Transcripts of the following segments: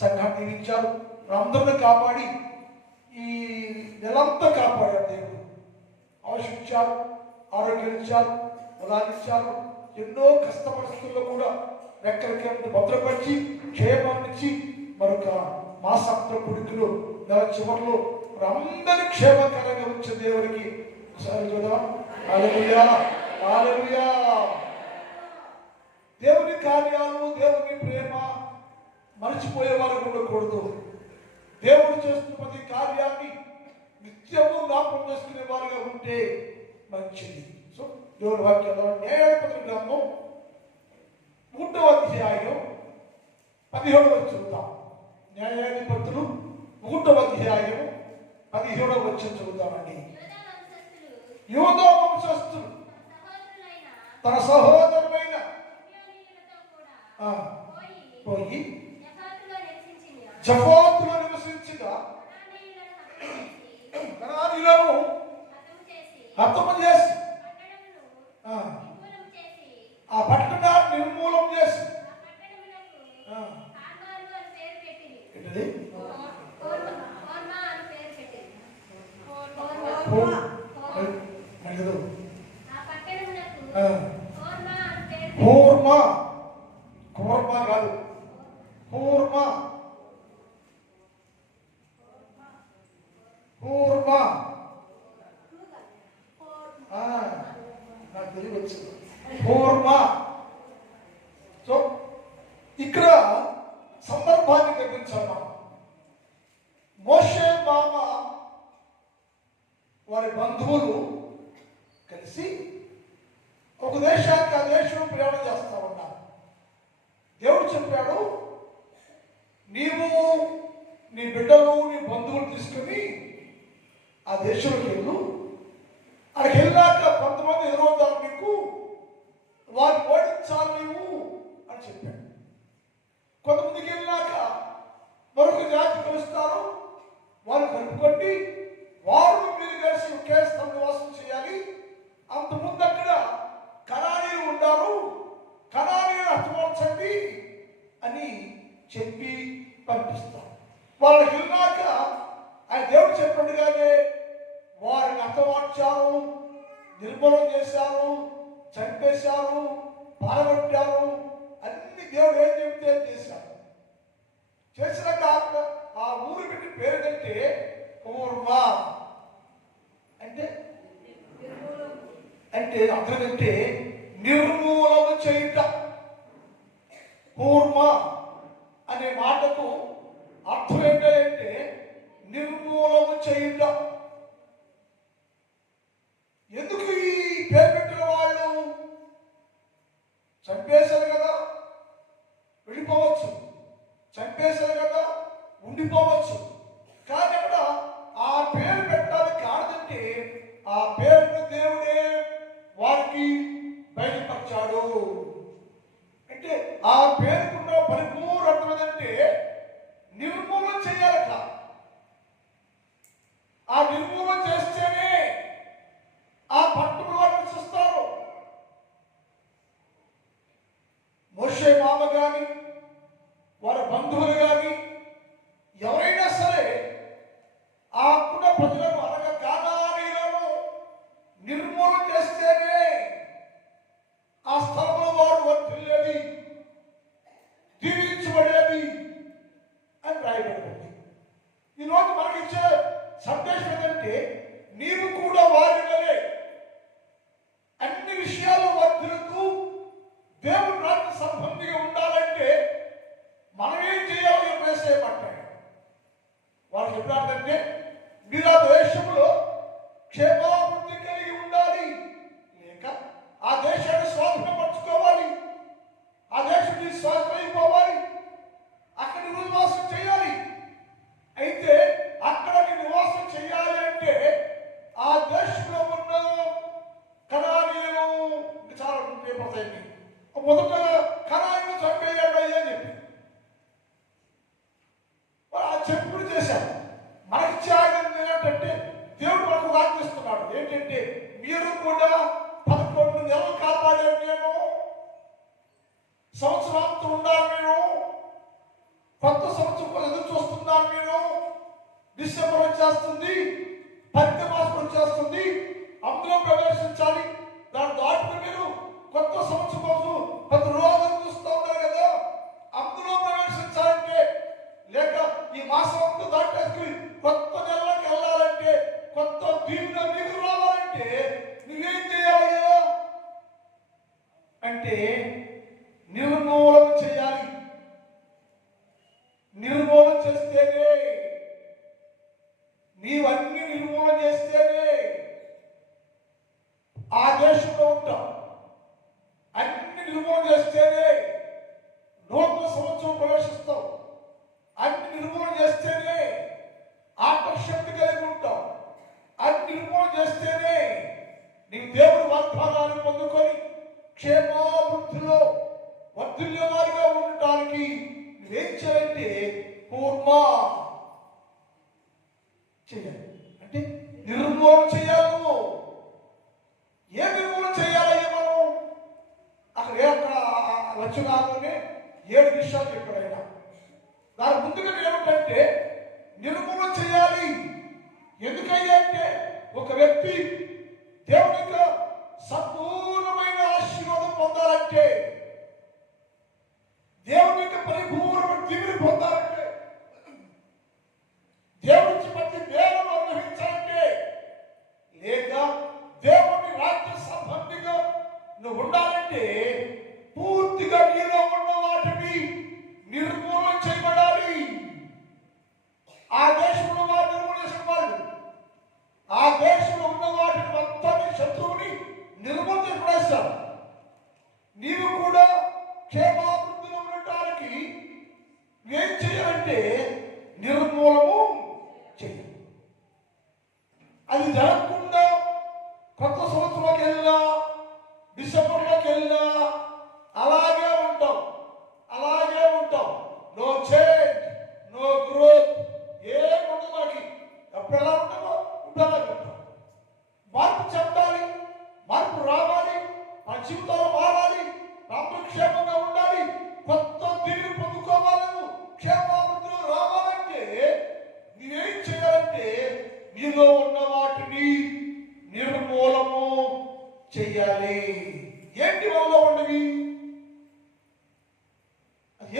సంఘాన్ని దీవించారు, అందరిని కాపాడి ఈ నెలంతా కాపాడారు. దేవుడు ఆశించారు, ఆరోగ్యం ఇచ్చారు, బలాన్ని ఇచ్చారు. ఎన్నో కష్ట పరిస్థితుల్లో కూడా రెక్కలకి భద్రపరిచి క్షేమాన్ని ఇచ్చి మరొక మాసాంతర పుడికలు నెల చివరిలో అందరి క్షేమకరంగా ఉంచే దేవుడికి ఒకసారి చూద్దాం. హల్లెలూయా, హల్లెలూయా. దేవుని కార్యాలు, దేవుని ప్రేమ మర్చిపోయే వారు ఉండకూడదు. దేవుడు చేస్తున్న ప్రతి కార్యాన్ని నిత్యము జ్ఞాపకం చేసుకునే వారుగా ఉంటే మంచిది. సో దేవుని వాక్యంలో న్యాయాధిపతుల గ్రంథం 3వ అధ్యాయం 17వ వచనం చదువుతాం. న్యాయాధిపతులు 3వ అధ్యాయం 17వ వచనం చదువుతామండి. యూదా వంశస్థులు తన సహోదరులైన పోయి జఫాతులో నివసించగా కనానీయులను హతము చేసి ఆ పట్టణాన్ని నిర్మూలం చేసి కూర్మా కూర్మా కాదు కూర్మా కూర్మా నాకు తెలివి వచ్చింది. కూర్మా. సో ఇక్కడ సందర్భాన్ని గమనించాం. మోషే మామ వారి బంధువులు కలిసి ఒక దేశానికి ఆ దేశం ప్రయాణం చేస్తా ఉన్నారు. దేవుడు చెప్పాడు, నీవు నీ బిడ్డలు నీ బంధువులు తీసుకుని ఆ దేశంలోకి వెళ్ళు. అక్కడికి వెళ్ళాక కొంతమంది ఎదురవుతారు, మీకు వారిని ఓడించాలి నీవు అని చెప్పాడు. కొంతమందికి వెళ్ళాక మరొక జాతి కలుస్తారు, వారు కలుపుకొని వారు మీరు కలిసి ఒకే స్థలం నివాసం చేయాలి. అంతకుముందు అక్కడ కనానీయులు ఉంటారు, కనానీయులు హతమార్చండి అని చెప్పి పంపిస్తారు. వాళ్ళకి వెళ్ళాక ఆయన దేవుడు చెప్పినట్టుగానే వారిని హతమార్చారు, నిర్మూలన చేశారు, చంపేశారు, పారగొట్టారు. అన్ని దేవుడు ఏం చెప్తే చేశారు. చేసినాక ఆ ఊరు పెట్టి పేరు కంటే కూర్మా అంటే అంటే అర్థమంటే నిర్మూలన చేయుట. కూర్మా అనే మాటకు అర్థం ఏంటంటే నిర్మూలన చేయుట. ఎందుకు ఈ పేరు పెట్టిన వాళ్ళు చంపేశారు కదా, వెళ్ళిపోవచ్చు, చంపేశారు కదా, ఉండిపోవచ్చు. కానీ అక్కడ ఆ పేరు పెట్టడానికి కాదంటే ఆ పేరును దేవుడే వారికి బయలుపరిచాడు. అంటే ఆ పేరుకున్న పరిపూర్ణ అర్థం ఏంటంటే నిర్మూలన చేయాలట. ఆ నిర్మూలన చేస్తేనే ఆ పట్టుకుని వారు నివసిస్తారు. మోషే మామ కానీ వారి బంధువులు కానీ ఎవరైనా సరే ఆ కుల ప్రజలను అనగా కానానీయులను నిర్మూలన చేస్తేనే ఆ స్థలంలో వారు వర్ధిల్లేది, దీవించబడేది అని రాయబడింది. ఈరోజు మనకిచ్చే సందేశం ఏంటంటే నీవు కూడా వారి వలె అన్ని విషయాలు వర్ధిల్లుతూ దేవుని రాజ్య సంబంధిగా ఉండాలంటే మనం ఏం చేయాలో వేసేయమంటాడు. వాళ్ళు చెప్పారంటే మీరు ఆ దేశంలో క్షేమాభివృద్ధి కలిగి ఉండాలి, లేక ఆ దేశాన్ని స్వాధీనపరచుకోవాలి, ఆ దేశం స్వాధీనమైపోవాలి, అక్కడ నివాసం చేయాలి. అయితే అక్కడ నివాసం చేయాలి అంటే ఆ దేశంలో ఉన్న కనానీయులు చాలా పడతాయండి. మొదట కనానీయులు చంపేయాలి అని చెప్పి చెప్పుడు చేశారు. మనకి త్యాగం ఏంటంటే దేవుడు మనకు ఆజ్ఞిస్తున్నాడు ఏంటంటే మీరు కూడా 11 నెలలు కాపాడారు, నేను సంవత్సరాంతం ఉండాలి, నేను కొత్త సంవత్సరం ఎదురు చూస్తున్నారు మీరు. డిసెంబర్ వచ్చేస్తుంది, పెద్ద మాసం వచ్చేస్తుంది, అందులో ప్రవేశించాలి. దాన్ని దాటుకుని మీరు కొత్త సంవత్సరం కోసం ప్రతి రోజు చూస్తూ ఉన్నారు కదా. అందులో ప్రవేశించాలంటే, లేక ఈ మాసం అంతా దాటేసుకుని కొత్త నెలలోకి వెళ్ళాలంటే, కొత్త దీవెన మీకు రావాలంటే నువ్వేం చేయాలి అంటే నిర్మూలన చేయాలి. నిర్మూలన చేస్తేనే, నీవన్నీ నిర్మూలన చేస్తేనే ఆ దేశంలో ఉంటాం. అన్ని నిర్మూలన చేస్తేనే నూతన సంవత్సరం ప్రవేశిస్తాం. అన్ని నిర్మూలన చేస్తేనే ఆత్మశక్తి కలిగి ఉంటాం. అన్ని నిర్మూలన చేస్తేనే నీవు దేవుని వాగ్దానాన్ని పొందుకొని క్షేమాభివృద్ధిలో వర్ధిల్లేవారిగా ఉండటానికి నువ్వేం చేయాలంటే పూర్ణ చేయాలి. అంటే నిర్మూలన చేయాలి. నువ్వు ఏ నిర్మూలన చేయాలయ్యా? మనం అక్కడ వచ్చినాలోనే 7 విషయాలు చెప్పాడు ఆయన. దాని ముందుగా ఏమిటంటే నిర్మూలన చేయాలి. ఎందుకయ్యా అంటే ఒక వ్యక్తి దేవుని యొక్క సంపూర్ణమైన ఆశీర్వాదం పొందాలంటే, దేవుని యొక్క పరిపూర్ణమైన దివిని పొందాలంటే, దేవుడి నుంచి ప్రతి మేలును అనుభవించాలంటే, లేక దేవుని రాజ్య సంబంధిగా నువ్వు ఉండాలంటే పూర్తిగా నీలో ఉన్న వాటిని నిర్మూలన చేయబడాలి. ఆ దేశంలో వారు నిర్మూలన చేసేవాళ్ళు, ఆ దేశంలో ఉన్న వాటిని మొత్తాన్ని శత్రువుని నిర్మూలన చేసేస్తారు. నీవు కూడా క్షేమాభివృద్ధిలో ఉండటానికి ఏం చేయాలంటే నిర్మూలము చేయాలి. అది జరగకుండా కొత్త సంవత్సరంలోకి వెళ్ళినా, డిసెంబర్లోకి వెళ్ళినా అలాగే ఉంటాం, అలాగే ఉంటాం. నో చేంజ్, నో గ్రోత్, ఏముండదు. మనకి ఎప్పుడు ఎలా ఉంటామో ఇప్పుడు అలాగే ఉంటాం. మార్పు చెందాలి, మార్పు రావాలి, మన జీవితాలు మారాలి, క్షేమంగా ఉండాలి, కొత్త తీరు పొందుకోవాలి. క్షేమాభివృద్ధిలో రావాలంటే నీవేం చేయాలంటే నీలో ఉన్న వాటిని నిర్మూలము చెయ్యాలి. ఏంటి మనలో ఉన్నవి?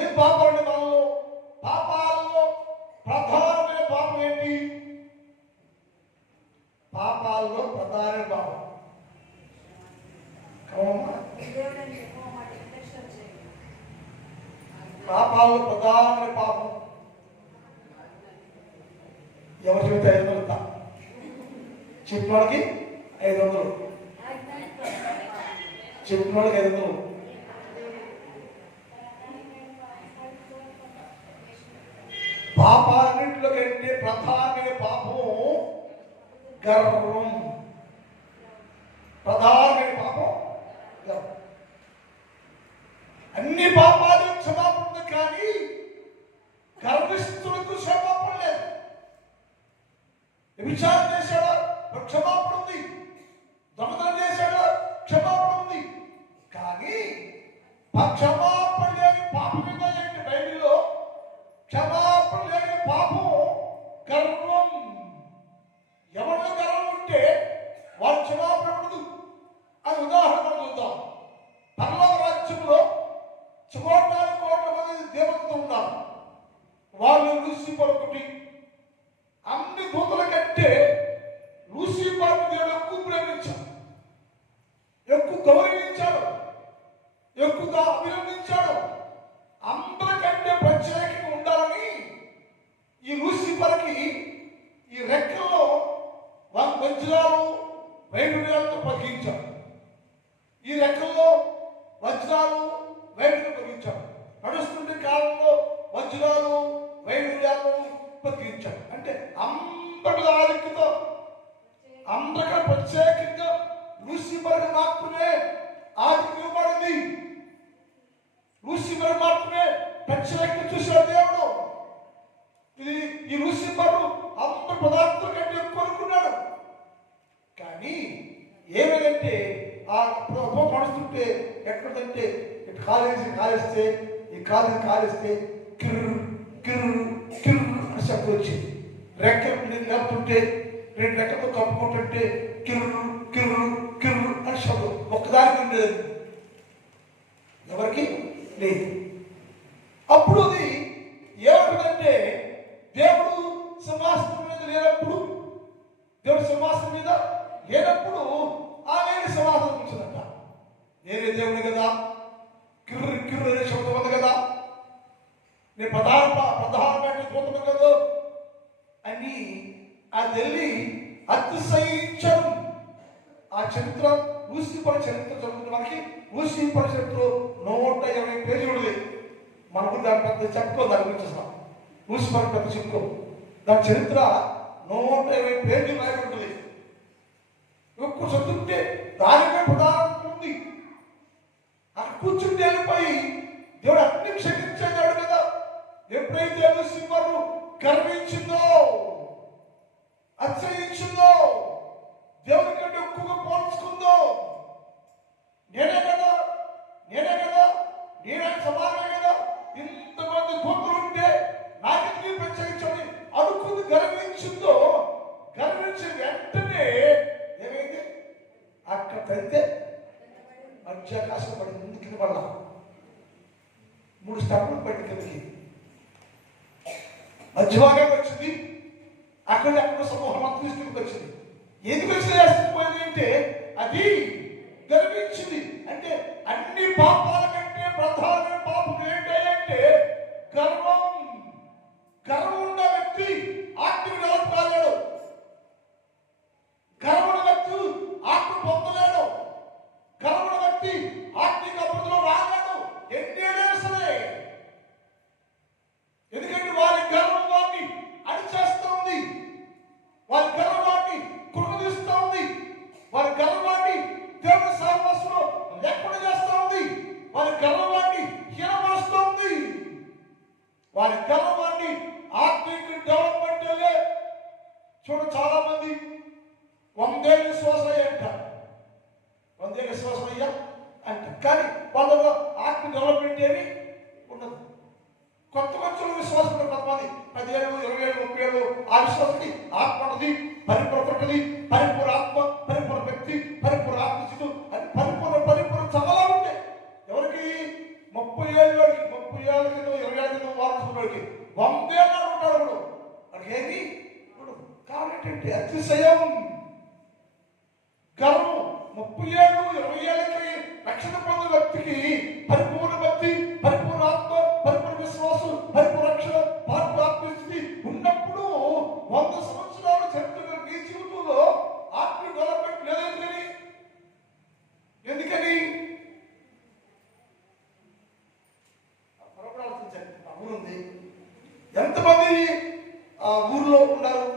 ఏం పాపాలండి మనలో? పాపాలలో ప్రధానమైన పాపం ఏంటి? పాపాలలో ప్రధాన పాపం పాపాలలో ప్రధాన పాపం ఎవరి చెబితే 500 చెప్పినవాడికి 500, చెప్పినవాడికి 500. పాపాలన్నింటిలో కంటే ప్రధానమైన పాపం గర్వం. ప్రధానమైన పాపం గర్వం. అన్ని పాపాలు క్షమాపణ ఉంది, కానీ గర్విష్ఠులకు క్షమాపణ లేదు. విచారణ చేశాడా? క్షమాపణ ఉంది. దొంగతనం చేశాడా? క్షమాపణ ఉంది. కానీ క్షమాపణ లేని పాపం ఏంటి? బైబిల్లో క్షమాపణ లేని పాపం గర్వం. ఎవరిలో గర్వం ఉంటే వారు క్షమాపణ ఉండదు. అది ఉదాహరణ చూద్దాం. పరలోక రాజ్యంలో 1,00,00,000 మంది దేవతలు ఉన్నారు. వాళ్ళు లూసిఫర్ ఒకటి. అన్ని దూతల కంటే లూసిఫర్ని దేవుడు ఎక్కువ ప్రేమించాడు, ఎక్కువ గౌరవించాడు, ఎక్కువగా అభినందించాడు. అందరికంటే ప్రత్యేకంగా ఉండాలని ఈ లూసిఫర్కి ఈ రెక్కల్లో వజ్రాలు వైడూర్యాలతో పలికించాడు. ఈ రెక్కల్లో వజ్రాలు వైడూర్యాలు పలికించాడు. నడుస్తుంటే కాలంలో వజ్రాలు వైడూర్యాలను పలికించాడు. అంటే అందరి ఆధిక్యతో, అందరికీ ప్రత్యేకంగా లూసిఫర్ మాత్రమే ఆధిక్యం ఇవ్వబడింది. లూసిఫర్ మాత్రమే ప్రత్యేకంగా చూశాడు దేవుడు. ఈ లూసిఫర్ అందరి పదార్థాల కంటే ఎక్కువ అనుకున్నాడు. కానీ ఏమైందంటే ఆ ప్రభుత్వం నడుస్తుంటే ఎక్కడంటే ఇటు కాలేస్తే ఈ కాలేసి కాలేస్తే కిర్రు కిర్రు వచ్చింది. రెక్కలు లేపుతుంటే, రెండు రెక్కలతో కప్పుకుంటుంటే కిర్రు కిర్రు కిర్రు అని శబ్దం ఒక్కదానికి ఉండేది, ఎవరికి లేదు. అప్పుడు అది ఏమంటుందంటే, దేవుడు సింహాసనం మీద లేనప్పుడు, దేవుడు సింహాసనం మీద లేనప్పుడు ఆమె సింహాసనం కూర్చుందంట. నేనే దేవుని కదా, కిర్రు కిర్రు అనే శబ్దం ఉంది కదా, నేను ప్రధానమైన పోతున్నాను కదా అని అది వెళ్ళి అతిశయించడం. ఆ చరిత్ర ఊసిపడి చరిత్ర చదువుతున్న మనకి ఊసిపడి చరిత్రలో 120 పేజీలు ఉంది. మనకు దాని పెద్ద చెప్పుకో, దాని గురించి అసలు ఊసిపడి పెద్ద చెప్పుకో, దాని చరిత్ర 120 పేజీలు రాయబడి ఉంటుంది. ఒక్క చదువుతుంటే దానిపై ప్రధానంగా ఉంది. అక్కడ కూర్చుంటే వెళ్ళిపోయి దేవుడు అన్ని క్షమించాడు కదా. ఎప్పుడైతే సింహము గర్వించిందో, అతిశయించిందో, దేవుని కంటే ఎక్కువగా పోల్చుకుందో, నేనే కదా నేనే సమానమే కదా, ఇంతమంది దూతలు ఉంటే నాకెందుకు ప్రత్యేకించండి అనుకుంది, గర్వించిందో, గర్వించిన వెంటనే ఏమైంది, అక్కడ కలితే మధ్యాకాశం పడి ముందు కింద పడలా, 3 స్టెప్పులు పడి కిందకి మధ్యభాగంగా వచ్చింది. అక్కడ సమూహం అంతా తీసుకుని వచ్చింది. ఎందుకు వచ్చింది అంటే అది గర్వించింది. అంటే అన్ని పాపాల కంటే ప్రధాన పాపం ఏంటంటే గర్వం. గర్వం ఉన్న వ్యక్తి ఆత్మీయుడు ఎలా కాలేడు, గర్వం వ్యక్తి ఆత్మ పొందలేడు, గర్వం వ్యక్తి ఆత్మీయ అభివృద్ధిలో రాలేడు ఎన్నేళ్ళైనా సరే. ఎందుకంటే వారి గర్వం వారిని అణిచేస్తూ ఉంది, వారి గర్వాన్ని కృంగిస్తూ ఉంది, వారి గర్వాన్ని దేవుని సహవాసంలో లేకుండా చేస్తూ ఉంది, వారి గర్వాన్ని హీనపరుస్తూ ఉంది. వారి గర్వాన్ని ఆత్మీయ డెవలప్మెంట్ చూడ చాలా మంది 100 ఏళ్ళ విశ్వాసం అయ్యంట, 100 ఏళ్ళ విశ్వాసం అయ్యా అంట, కానీ వాళ్ళలో ఆత్మీయ డెవలప్మెంట్ ఏమి ఉండదు. కొత్త విశ్వాసం కొంతమంది 10 ఏళ్ళు 20 ఏళ్ళు 30 ఏళ్ళు ఆ విశ్వాసానికి ఆత్మ ఉన్నది, పరిపూర్ణ ఉంటుంది, పరిపూర్ణ ఆత్మ, పరిపూర్ణ వ్యక్తి, పరిపూర్ణ ఆత్మస్థితి అని పరిపూర్ణ చాలా ఉంటాయి. ఎవరికి 30 ఏళ్ళకి 30 ఏళ్ళ కింద 20 ఏళ్ళ కింద వాడుకున్నవాడికి 100 ఏళ్ళు ఉంటాడు అప్పుడు వాడికి ఏమి కాబట్టి అతిశయం, గర్వం. 30 ఏళ్ళు 20 ఏళ్ళకి రక్షణ పొందిన వ్యక్తికి పరిపూర్ణ భక్తి, పరిపూర్ణ ఆత్మ, పరిపూర్ణ విశ్వాసం, పరిపూర్ణ రక్షణ, పరిపూర్ణ ఆత్మస్థితి ఉన్నప్పుడు 100 సంవత్సరాలు చరిత్ర నీ జీవితంలో ఆత్మీయ డెవలప్మెంట్ లేదని. ఎందుకని ఊరుంది, ఎంతమంది ఆ ఊర్లో ఉన్నారు?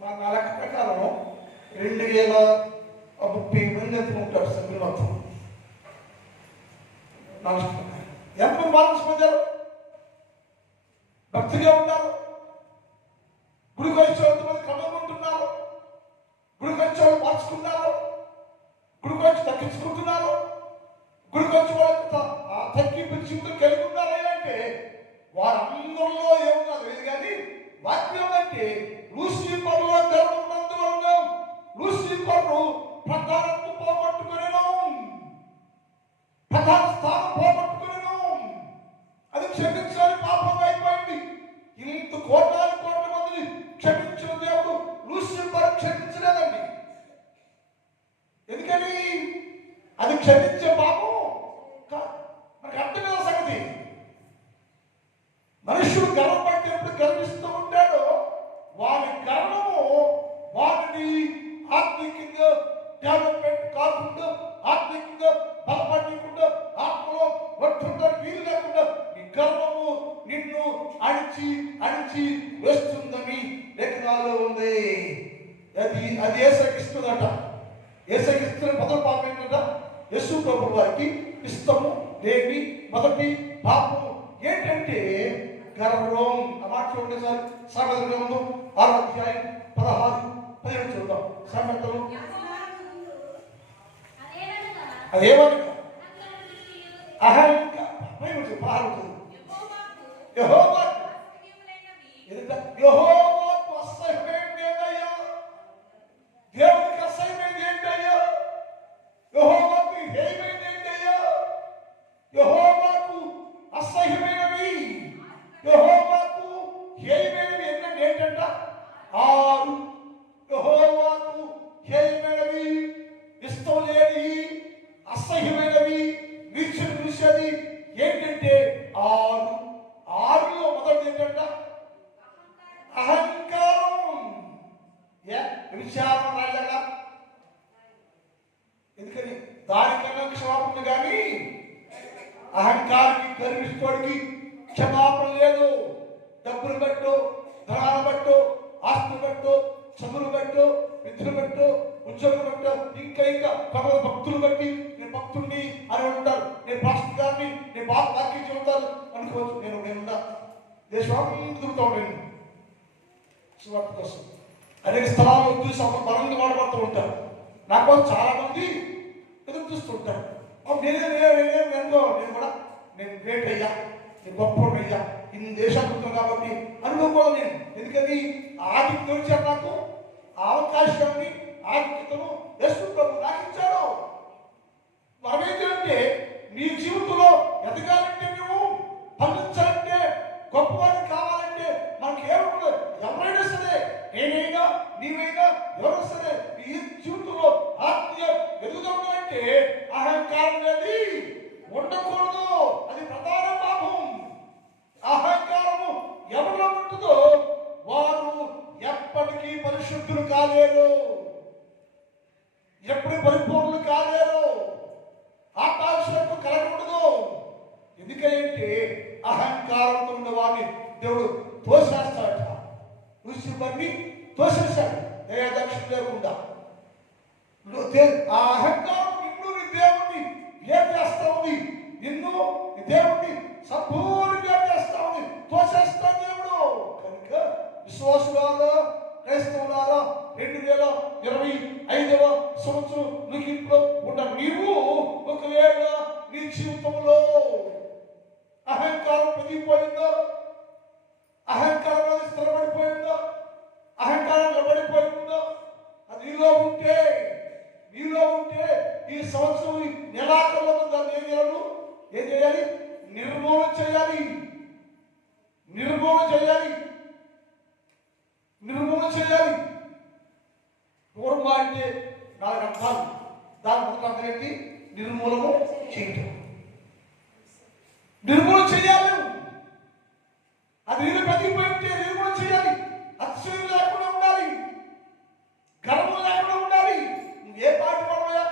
నా లెక్క ప్రకారం 2030 మంది ఎంత ఉంటారు సభ్యులు మొత్తం. ఎంతమంది మార్పులు పొందారు, భక్తిగా ఉన్నారు, గుడికి వచ్చే ఎంతమంది క్రమంగా ఉంటున్నారు, గుడికి వచ్చే వాళ్ళు మార్చుకున్నారు, గుడికి వచ్చి తగ్గించుకుంటున్నారు, గుడికి వచ్చి వాళ్ళకి తగ్గింపు జీవితం కలిగి ఉన్నారు అంటే వారందరిలో ఏమున్నారు లేదు. కానీ వాక్యం అంటే లూసిఫరులో గర్వం నందువలన లూసిఫరు ప్రధానత్వం పోగొట్టుకునేను, ప్రధాన స్థానం పోగొట్టుకునేను. అది క్షమించాలి పాపం అయిపోయింది. ఇంత కోట్ల మందిని క్షమించిన దేవుడు లూసిఫర్ క్షమించలేదండి. ఎందుకని అది క్షమించే పాపం మనకు అర్థమైన సంగతి. మనుషుడు గర్వపడి ఎప్పుడు గర్విస్తూ ఉంటాడో వారి గర్వము వారిని ఆత్మీయంగా డెవలప్మెంట్ కాకుండా, ఆత్మీయంగా బలపడకుండా, ఆత్మలో వర్తుండడానికి వీలు లేకుండా నీ గర్వము నిన్ను అణిచి వేస్తుందని లేఖనాల్లో ఉంది. అది ఏసకిస్తుందట. ఏసకిస్తున్న మొదటి పాపం ఏంటంట? యేసు ప్రభు వారికి ఇష్టము లేని మొదటి పాపం ఏంటంటే గర్వం. ఆ మాట చూడండి సార్, సామెతల గ్రంథం 6వ అధ్యాయం 16-17 చూద్దాం. సామెతలు అదేమనగా అహంకారం యెహోవా ఆరు యెహోవాకు హేయమైనవి, ఇష్టం లేని, అసహ్యమైనవి, నీచులు చూసేది ఏంటంటే ఆరు. ఆరులో మొదటి ఏంటంట? అహంకారం. విచారం రాలేగా, ఎందుకని దానికన్నా క్షమాపణ కానీ అహంకారికి, గర్విష్ఠుడికి క్షమాపణ లేదు. డబ్బులు పెట్టు, ధనాలు పెట్టు, ఆస్తులు పెట్టు, చదువులు పెట్టు, విద్యలు పెట్టు, ఉద్యోగం పెట్టు, ఇంకా కొంత భక్తులు బట్టి నేను భక్తుడిని అని ఉంటారు, నేను పాస్టర్ గారిని, నేను బాగా వాక్యం చెబుతాను అనుకోవచ్చు. నేనున్నా దేశం తిరుగుతూ ఉంటాను సువార్త కోసం. అనేక స్థలాల్లో చూసి బలంగా వాడబడుతూ ఉంటారు. నా కోసం చాలా మంది ఎదురు చూస్తుంటారు. నేను గ్రేట్ అయ్యా, నేను గొప్ప అయ్యా, ఇన్ని దేశాలు ఉంటాను కాబట్టి అనుకోకూడదు నేను. ఎందుకని ఆధిక్యత ఇచ్చారు నాకు, ఆ అవకాశాన్ని, ఆధిక్యతను యేసు ప్రభు నాకు ఇచ్చాడు. మనం ఏంటంటే నీ జీవితంలో ఎదగాలంటే, నువ్వు ఫలించాలంటే, గొప్పవాడిని కావాలంటే మనకి ఏమవుతుంది? ఎవరైనా సరే, నేనైనా నీవైనా ఎవరైనా సరే ఈ జీవితంలో ఆత్మీయ ఎదుగుదలంటే అహంకారం అనేది ఉండకూడదు. అది ప్రధాన పాపం. అహంకారము ఎవరిలో ఉంటుందో వారు ఎప్పటికీ పరిశుద్ధులు కాలేరు, ఎప్పుడు పరిపూర్ణులు కాలేరు, ఆత్మావిషయంలో కలగకూడదు. ఎందుకంటే అహంకారంతో ఉన్న వారిని దేవుడు తోసేస్తాడట. లూసిఫర్ని తోసేశాడు దయాదక్షిణ లేకుండా. ఆ అహంకారం నిన్ను, నీ దేవుణ్ణి ఏం చేస్తా ఉంది? నిన్ను, నీ దేవుణ్ణి సంపూర్ణంగా చేస్తా ఉంది, తోసేస్తాడు దేవుడు. కనుక విశ్వాసులారా, క్రైస్తవులారా, 2025వ సంవత్సరం ముగింపులో ఉన్న నీవు ఒకవేళ నీ జీవితంలో అహంకారం పెరిగిపోయిందో, అహంకారం స్థిరపడిపోయిందో, అహంకారం నిలబడిపోయిందో, అది నీలో ఉంటే ఈ సంవత్సరం నెలాఖరులో దాన్ని ఏం చేయాలి? నిర్మూలన చేయాలి. పూర్వ అంటే 4 అర్థాలు. దాని మొదటి అర్థం ఏంటి? నిర్మూలన చేయటం. నిర్మూలన చేయాలి. అది నీళ్ళు పెరిగిపోయింటే నిర్మూలన చేయాలి. అతిశయం లేకుండా ఉండాలి, గర్వం లేకుండా ఉండాలి. నువ్వు ఏ పార్టీ పడవయా?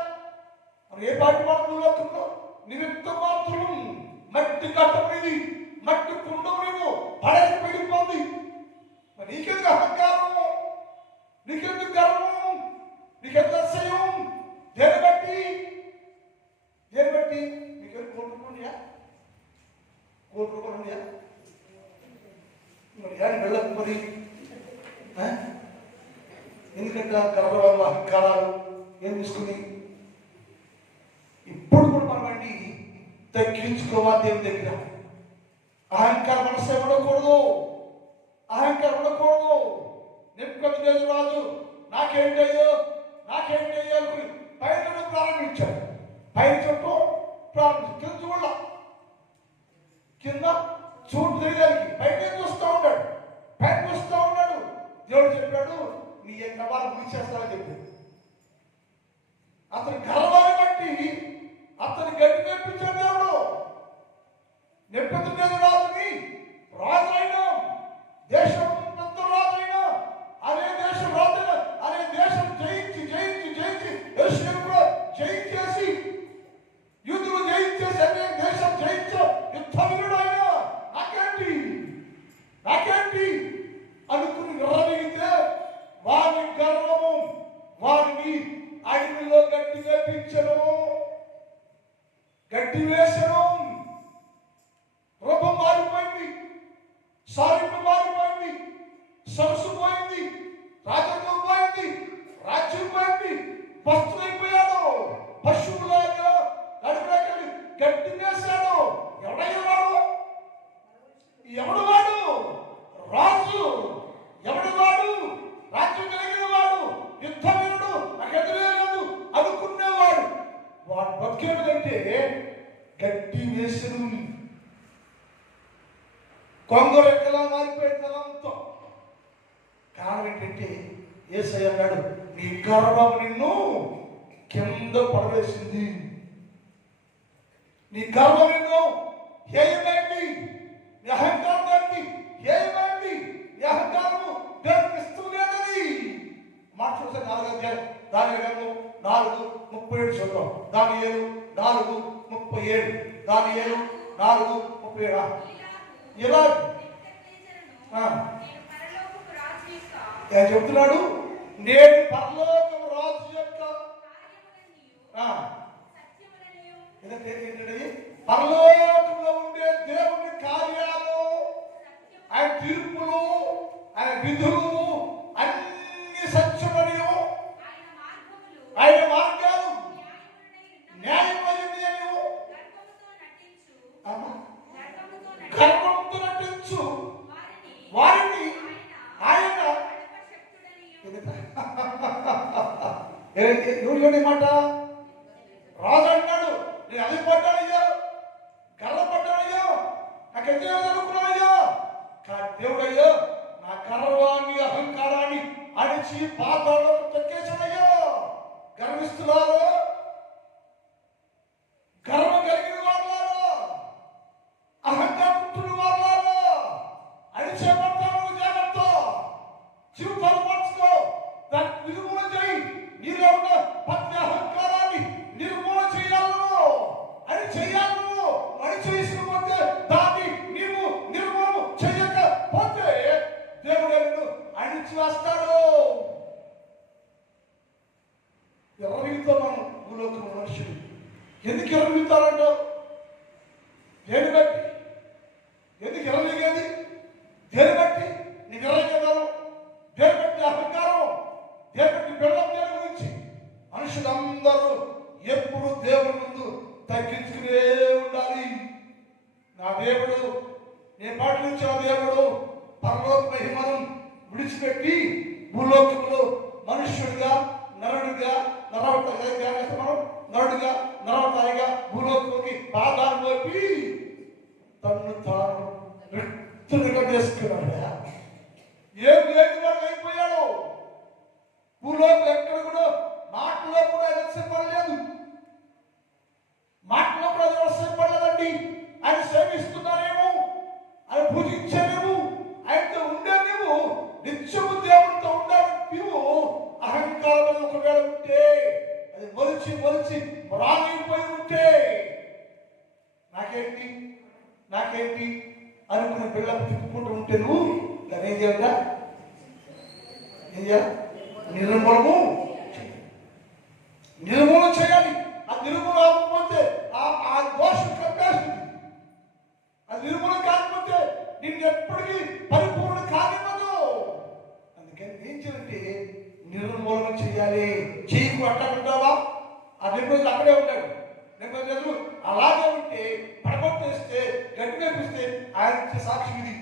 ఏ పార్టీ పడుతుందో నిమిత్త మాత్రం మట్టి కట్టమనేది, మట్టి కుండం నీవు పడేసి పెరిగిపోతుంది. మరి నీకెందుకు అహంకారము? నీకెందుకు గర్వం? నీకెందుకు అసహ్యం? దేని బట్టి? నీకెందుకు కోటి రూపాయలు ఉన్నాయా? మరి వెళ్ళకు మరి. ఎందుకంటే గర్వాలు, అహంకారాలు ఏం తీసుకుని ఇప్పుడు కూడా మనమండి తగ్గించుకోవాలి దేవుని దగ్గర. అహంకార మనసు ఉండకూడదు. నెబుకద్నెజరు రాజు నాకేంటయ్యో అనుకుని పైన ప్రారంభించాడు. పైన చుట్టూ ప్రారంభించాడు. కింద చూపు తెలియడానికి పైన చూస్తూ ఉన్నాడు. దేవుడు చెప్పాడు, నీ కవాలు ముగిచేస్తానని చెప్పాడు. అతని గర్వాన్ని బట్టి అతని గడ్డి నేర్పించాడు దేవుడు. నెబుకద్నెజరు రాజుని రాజైనా, దేశం పెద్ద రాజైనా, అనే దేశం రాజైనా, అనే దేశం జయించి యెరూషలేము కూడా జయించేసి, యూదులు జయించేసి, అనే దేశం జయించో యుద్ధవీరుడు ఆయన. నాకేంటి అనుకుని విర్రవీగితే వారి గర్వము వారిని అడవిలో గడ్డి వేసను. రూపం మారిపోయింది, సారింపు మారిపోయింది, సరస్సు పోయింది, రాజత్వం పోయింది, రాజ్యం పోయింది, పస్తులైపోయాడు. పశువులాగా అడవిలోకి గడ్డి వేశాడు. ఎవడు వాడు? రాజు. ఎవడు వాడు? రాజ్యం కలిగిన వాడు, యుద్ధవీరుడు, నాకు ఎదురే లేదు అనుకునేవాడు. వాడు బతికేమిటంటే గడ్డి వేసను. కొంగరెక్కలా మారిపోయిన తలంతో యేసయ్య అన్నాడు, నీ గర్వం నిన్ను కింద పడవేసింది. నీ గర్వం నిన్ను హేయమైంది. నీ అహంకారం దానికి హేయమైంది. నీ అహంకారము దేవునికి ఇష్టం లేదని మాట చూస్తే 4వ అధ్యాయం దానియేలు 4:37 చూద్దాం. దానియేలు 4:37. దానియేలు 4:37. ఇలా చెప్తున్నాడు, నేను పరలోకపు రాజు యొక్క ఏంటంటే పరలోకంలో ఉండే దేవుని కార్యాలు, ఆయన తీర్పులు, ఆయన విధులు అన్ని సత్యమనియు, ఆయన మార్గాలు న్యాయమైనవి అని గర్వంతో నటించు వారిని ఆయన ఎవరి మాట రాజు అంటున్నాడు, నేను అది పడ్డానయ్యా, గర్వపడ్డానయ్యా, నాకు ఎంత అనుకున్నానయ్యా, కానీ దేవుడయ్యా నా గర్వాన్ని అహంకారాన్ని అణిచి పాతాళంలో తొక్కేశాడయ్యా. గర్విస్తున్నారు, గర్వం కలిగిన వాళ్ళారా, అహంకారముతున్న వాళ్ళారా, అణిచేపడతాను. జాగ్రత్త, జీవితాలు మార్చుకో, దాన్ని నిర్మూలన చేయి. నీలో ఉన్న ప్రతి అహంకారాన్ని నిర్మూలన చేయాలను అని చేయాలను. అని చేయకపోతే దాన్ని నీవు నిర్మూలన చేయకపోతే దేవుడు నిన్ను అణిచి వేస్తాడు. ఎవరితో మనం భూలోకం మనుషులు ఎందుకు ఎరగలుగుతారంట? దేని బట్టి? ఎందుకు ఎరగలిగేది? దేని బట్టి నీకు ఎరగగలవు? దేని బట్టి అహంకారం? దేని బట్టి బెల్లం? దేని గురించి? మనుషులందరూ ఎప్పుడు దేవుని ముందు తగ్గించుకునే ఉండాలి. నా దేవుడు, నేను పాటించిన దేవుడు పరలోక మహిమను విడిచిపెట్టి భూలోకంలో మనుష్యుడిగా, నరుడిగా, నరుడిగా, నరవతారిగా భూలోకంలోకి పాదాలు మోపి తన్ను తాను రిక్తునిగా చేసుకున్నాడు. ఏం లేదు వాడు అయిపోయాడు. భూలోకం ఎక్కడ కూడా మాటలో కూడా ఎలసపడలేదు. మాటలో కూడా ఎలసపడలేదండి. ఆయన సేవిస్తున్నారేమో, ఆయన పూజించారేమో, ఆయనతో ఉండేమో, నిత్యము దేవుడితో ఉండాలని నీవు అహంకారం ఒకవేళ ఉంటే, అది మొలిచి రాగిపోయి ఉంటే, నాకేంటి అనుకున్న పిల్లలు తిప్పుకుంటూ ఉంటే నువ్వు దాన్ని ఏం చేయాలి? నిర్మూలన చేయాలి. ఆ నిర్మూలన అవ్వకపోతే ఆ దోషం కప్పేస్తుంది. ఆ నిర్మూలన కాకపోతే నిన్ను ఎప్పటికీ పరిపూర్ణ కానివ్వదు. అందుకని ఏం చేయాలంటే నిర్మూలన చేయాలి. చేయకు అట్టాడుంటావా? ఆ నిర్మూలన అక్కడే ఉంటాడు. నిర్మూలన అలాగే ఉంటే పడగొట్టేస్తే గట్టి కనిపిస్తే ఆయన ఇచ్చే సాక్షి ఇది.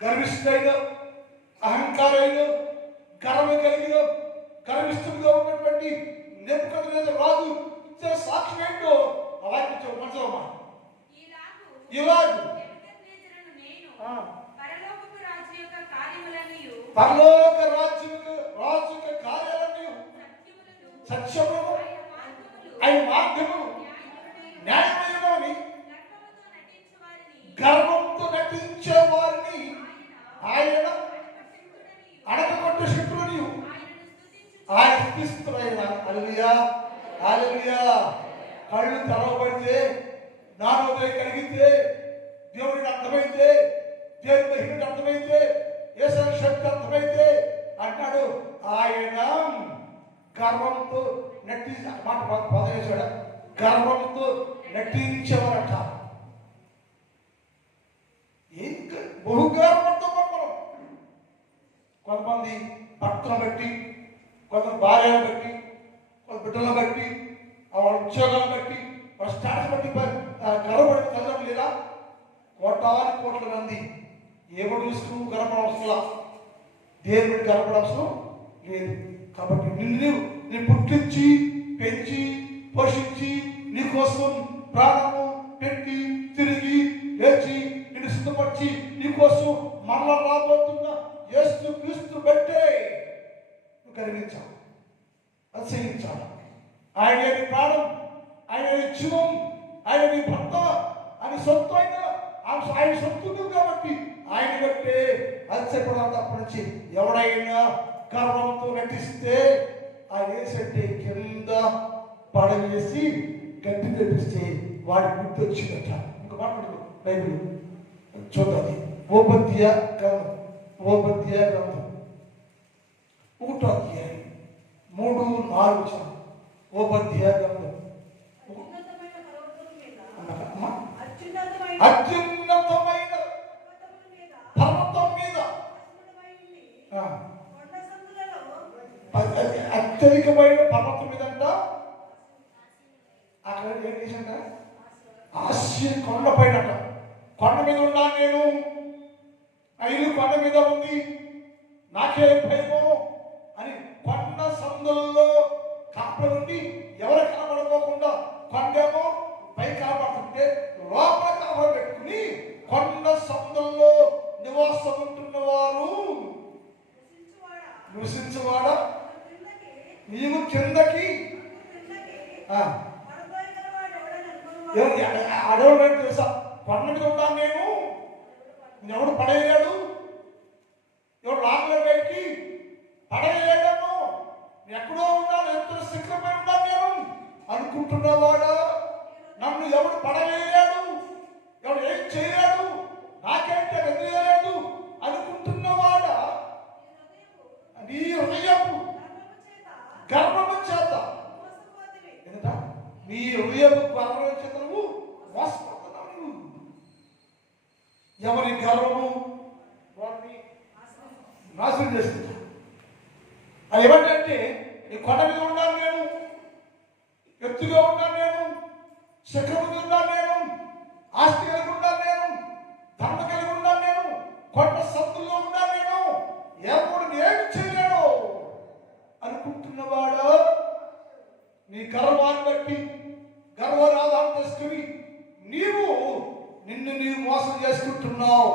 గర్విష్ఠుడైన, అహంకారైన, గర్వ కలిగిన, గర్విష్ఠుడిగా ఉన్నటువంటి నెబుకద్నెజరు రాజు ఇచ్చే సాక్షి ఏంటో అలాగే మనసులమ్మా. ఇలాగ పరలోక రాజు యొక్క కార్యాలన్నీ సత్యములు, ఆయన మార్గములు న్యాయమైనవి, గర్వంతో నటించే వారిని ఆయన అడగగొట్టే శక్తులని ఆయన స్థిస్తులైన. హల్లెలూయా, హల్లెలూయా. కళ్ళు తెరవబడితే, జ్ఞానోదయం కలిగితే, దేవుడికి అర్థమైతే, దేవుడి మహిమకి అర్థమైతే, యేసు శక్తి అర్థమైతే అంటాడు ఆయన గర్వంతో నటించి మాట పదవేశాడు. గర్వంతో నటించేవారట. బహుగర్వంతో మనం కొంతమంది భర్తను బట్టి, కొంత భార్యను బట్టి, కొంత బిడ్డలను బట్టి, వాళ్ళ ఉద్యోగాలను బట్టి, వాళ్ళ స్టాటస్ బట్టి గర్వపడి చదవడం లేదా? కోట్ల మంది ఏమో చూసుకుని గర్వపడవసరంలా, దేవుడికి గర్వపడవసరం లేదు. కాబట్టి నేను పుట్టించి, పెంచి, పోషించి, నీకోసం ప్రాణము పెట్టి, తిరిగి లేచి, నిన్ను సిద్ధపరిచి, నీకోసం మరలా రాబోతున్న యేసు క్రీస్తు బట్టే కలిగించాలి, అతిశయించాలి. ఆయన నీ ప్రాణం, ఆయన నీ జీవం, ఆయన నీ భర్త, ఆయన సొత్తు, ఆయన సొత్తు కాబట్టి ఆయన బట్టే అతిశయపడాలి. అప్పటి నుంచి ఎవడైనా గర్వంతో నటిస్తే ఆయన వేసంటే కింద పడవేసి గట్టి తెప్పిస్తే వాడి గుర్తు వచ్చిందట. ఇంక మాట్లాడు బైబిల్ చూడాలి. ఓబద్య గ్రంథం 1వ అధ్యాయం 3-4 ఓబద్య గ్రంథం. అత్యున్నతమైన పర్వతం మీద అత్యధికమైన పర్వతం మీద అంట అక్కడ ఏం చేసింట ఆసియా కొండ పైన, కొండ మీద ఉన్నాను నేను, ఆ ఇల్లు కొండ మీద ఉంది, నాకేం భయమో అని కొండ సందుల్లో కాపలు ఉండి ఎవరు కనబడుకోకుండా కొండేమో పై కనబడుతుంటే లోపల కాపలు పెట్టుకుని కొండ సందుల్లో నివాసం ఉంటున్నవారు నివసించేవాడా నీవు కిందకి అడవులు తెలుసా? కొండ మీద ఉన్నాను నేను, ఎవడు పడేయలేడు, ఎవడు లాగలేడు, బయటికి పడేయలేడను, ఎక్కడో ఉన్నాను, ఎంతో శిఖరమై ఉన్నాను నేను అనుకుంటున్నవాడా, నన్ను ఎవడు పడవేయలేడు, ఎవడు ఏం చేయలేడు, నాకేంటే ఎదిరేయలేదు అనుకుంటున్నవాడా, నీ హృదయపు గర్వము చేత నీ హృదయపు గర్వం చేత నువ్వు మోసపోతున్నావు. ఎవరి గర్వము వారిని నాశనం చేస్తుంది. అది ఏమంటే ఈ కొండ మీద ఉన్నాను నేను, ఎత్తుగా ఉన్నాను నేను, శిఖరం మీద ఉన్నాను నేను, ఆస్తి కలిగి ఉన్నాను నేను, ధర్మ కలిగి ఉన్నాను నేను, కొండ సందుల్లో ఉన్నాను నేను, ఎవరు ఏమి చేయలేడు అనుకుంటున్నవాడు నీ గర్వాన్ని బట్టి గర్వరాధాన్ని చేసుకుని నిన్ను నీవు మోసం చేసుకుంటున్నావు.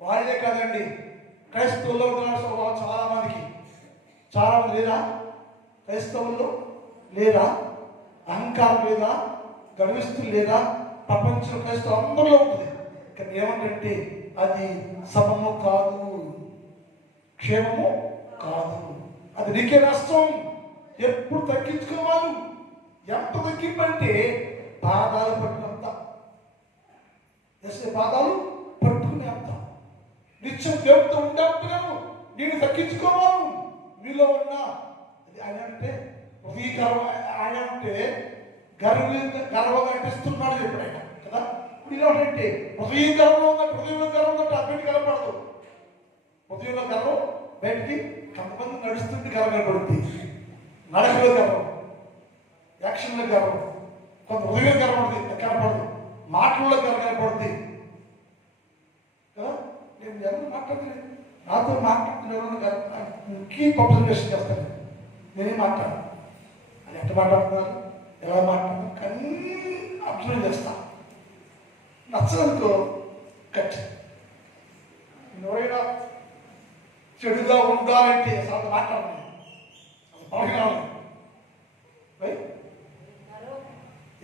వాళ్ళే కాదండి, క్రైస్తవుల్లో చాలా మంది లేదా, క్రైస్తవుల్లో లేదా, అహంకారం లేదా, గర్విస్తులు లేదా, ప్రపంచంలో క్రైస్తవం అందరిలో ఉంటుంది. కానీ ఏమంటే అది సమము కాదు, క్షేమము కాదు, అది నీకే నష్టం. ఎప్పుడు తగ్గించుకోవాలి. ఎంత తగ్గింపంటే పాదాలు పట్టినంత, పాదాలు పట్టుకునేంత నిత్యం దేవుడితో ఉండేంతను నేను తగ్గించుకోవాలి. నీలో ఉన్న ఆయన అంటే ఆయన అంటే గర్వంగా అనిపిస్తున్నాడు ఎప్పుడైనా కదా. నీలో అంటే హృదయం గర్వం ఉందంటే, హృదయంలో గర్వం ఉందంటే అక్కడికి కనపడదు. హృదయంలో గర్వం బయటికి కొంతమంది నడుస్తుంటే గర్వం కనపడుద్ది, నడకలో గర్వం, యాక్షన్లో గర్వం, కొంత హృదయం కనపడదు, మాటల్లో గర్వం కనపడుద్ది కదా. నేను ఎవరు మాట్లాడలేదు, నాతో మాట్లాడుతున్న ఎవరు కీప్ అబ్జర్వేషన్ చేస్తాను. నేనేం మాట్లాడు అని ఎట్లా మాట్లాడుతున్నారు, ఎలా మాట్లాడుతున్నారు కన్నీ అబ్జర్వ్ చేస్తా. నచ్చదనుకో కట్. ఎవరైనా చెడుగా ఉండాలంటే అసలు మాట్లాడాలి, పలకి రావాలి.